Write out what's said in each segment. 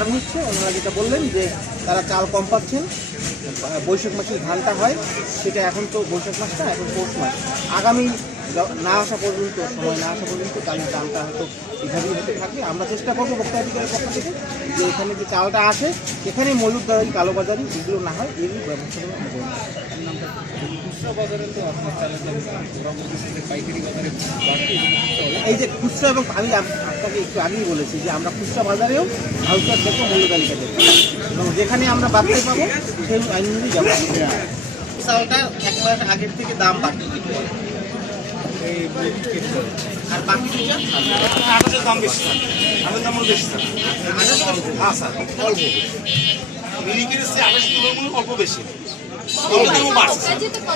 কারণ হচ্ছে ওনারা যেটা বললেন যে তারা চাল কম পাচ্ছেন, বৈশাখ মাসে ধানটা হয় সেটা এখন তো বৈশাখ মাসটা এখন পৌষ মাস, আগামী না আসা পর্যন্ত সময় না আসা পর্যন্ত তাহলে দামটা হয়তো এভাবেই হতে থাকবে। আমরা চেষ্টা করবো ভোক্তাধিকারের পক্ষ থেকে যে এখানে যে চালটা আসে এখানে মৌলুকদারি কালোবাজারি এগুলো না হয় এরই ব্যবস্থা করবো। এই যে খুচরা এবং আমি আপনাকে একটু আগেই বলেছি যে আমরা খুচরা বাজারেও ভাউচার দেখবো, মূল্যতালিকা দেখবো এবং যেখানে আমরা বাড়তে পাবো সেই আইন অনুযায়ী যাবো। চালটা 1 মাস আগের থেকে দাম বাড়ছে আর বাকি আটাশের দাম বেশি, আমের দামও বেশি স্যার। হ্যাঁ স্যার, অল্প মিলিকের চেয়ে 28 তুলনামূলক অল্প বেশি।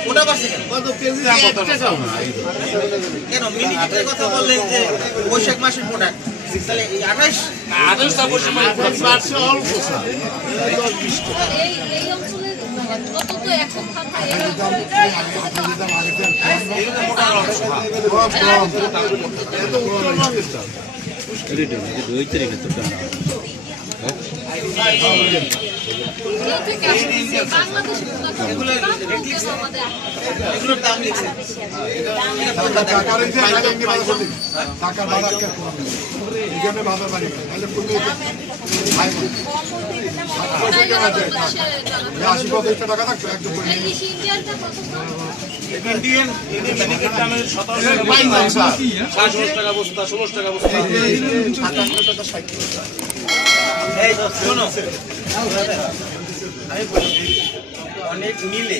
ওটা বাড়ছে কেন মিনিকেটের কথা বললেন যে বৈশাখ মাসের প্রোডাক্ট, তাহলে এই 28 বৈশাখ মাসে বাড়ছে অল্প স্যার। এগুলোর দাম লিখছে ইন্ডিয়ান মিনিকেট দামের 17 টাকা বস্তা, 16 টাকা বস্তা। শোনো আমি বলি অনেক মিলে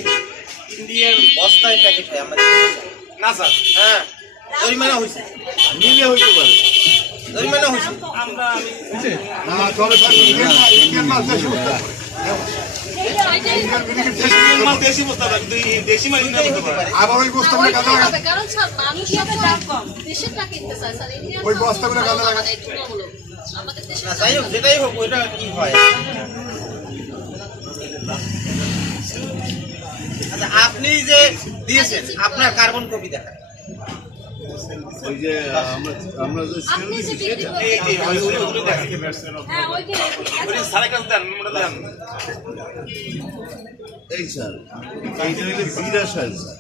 ইন্ডিয়ান বস্তায় প্যাকেট হয় আমরা না স্যার, হ্যাঁ জরিমানা হয়েছে, মিলে হইতে পারে, জরিমানা হয়েছে। আমরা দেশি বস্তা কিন্তু দেশি মাল না হতে পারে। আবার ওই বস্তাগুলো কাজে লাগায়, কারণ স্যার মানুষের দাম কম, দেশের টাকা কিনতে চায় স্যার, ইন্ডিয়ান ওই বস্তাগুলো কাজে লাগায়। আমাদের দেশে না যাই হোক যেটাই হোক ওইটা কি হয়। আচ্ছা আপনি যে দিয়েছেন আপনার কার্বন কপি দেখান। ওই যে আমরা যে আপনি যে বিক্রি করেন, এই যে ওইগুলো দেখেন। হ্যাঁ ওইটাই ওই স্যারের কাছে দেন, মোটা দেন। এই স্যার এইটা হইলে জিরা সার স্যার।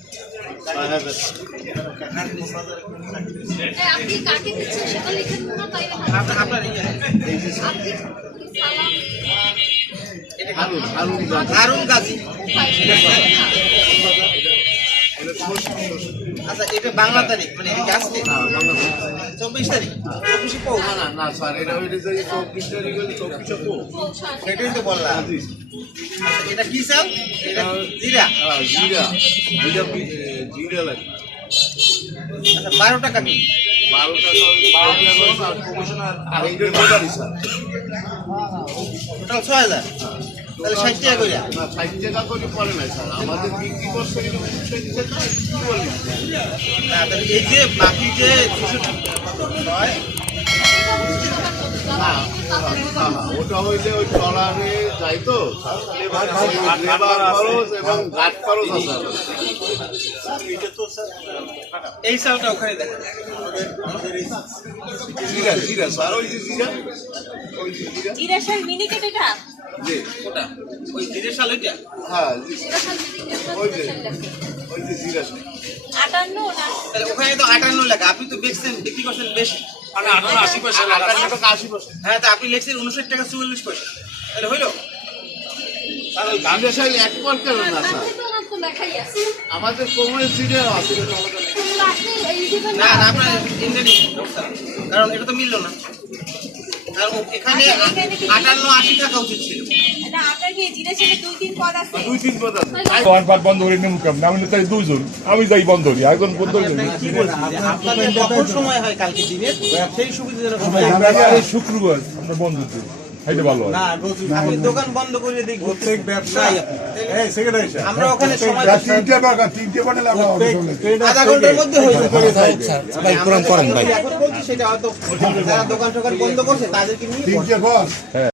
হ্যাঁ আপনি কাকে দিচ্ছেন সেটা লিখে দিন না, তাইলে আপনার এই যে আপনি সালাম হারুন গাজী। আচ্ছা এটা বাংলা তারিখ মানে এটা আজকে 24 তারিখ 24 পৌ না স্যার, এটা হইলে যে 24 তারিখ হইলে 24 পৌ, সেটাই তো বললাম। আচ্ছা এটা কি চাল? এটা জিরা। জিরা জিরা লাগে। আচ্ছা 12 টাকা কি 12 টাকা আর কমিশনার আর এইটার ব্যাপারই স্যার। টোটাল 6000, তাহলে 60 টাকা করে। না 60 টাকা করে পড়ে না স্যার, আমাদের বিক্রি করছে এটা 60 টাকা কি বলি না তাহলে এই যে বাকি যে 66 হয় না, ওটা হইলে ওই ট্রলারে যাই তো লেবার খরচ এবং ঘাট খরচ আছে। এই চালটা ওখানে দেখেন জিরা জিরা স্যার, ওই যে জিরা, ওই যে জিরা জিরা শাল মিনিকেট এটা, জি ওটা ওই জিরের চাল ওইটা। হ্যাঁ জি জিরা শাল মিনিকেট ওই যে ওই যে জিরা 58 না তাহলে ওখানে তো 58 লেখা, আপনি তো বিক্রি করছেন বেশি। মানে 80 পয়সা লাগা। 80%। হ্যাঁ তা আপনি লিখছেন 59 টাকা 44 পয়সা, তাহলে হইলো। আর ওই জিরা সাইল এক পয়সা না স্যার, আপনি তো নাম তো লেখাই আছে, আমাদের কোমরের জিরা আছে। কিন্তু আপনি এই দিবেন না না আপনার ইন্ডিয়ান কারণ এটা তো মিললো না, কারণ এখানে 58-80 টাকা উচিত ছিল। না আপনার কি জিরা শালে 2-3 পদ আছে, 2-3 পদ আছে। পাট বন্ধ করে নেব কেমন? আমি তো তাই দুইজন, আমি যাই বন্ধ করি, একজন বন্ধ করি। কি বলছি যে আপনাদের কখন সময় হয় কালকে দিনের সেই সুবিধাজনক শুক্রবার আমরা বন্ধ দিই, খাইতে ভালো হয়। আপনি দোকান বন্ধ করে দেখবো প্রত্যেক ব্যবসায়ী আমরা ওখানে সময় আধা ঘন্টার মধ্যে হয়ে যাবে। এখন বলছি সেটা হয়তো যারা দোকান টোকান বন্ধ করছে তাদেরকে নিয়ে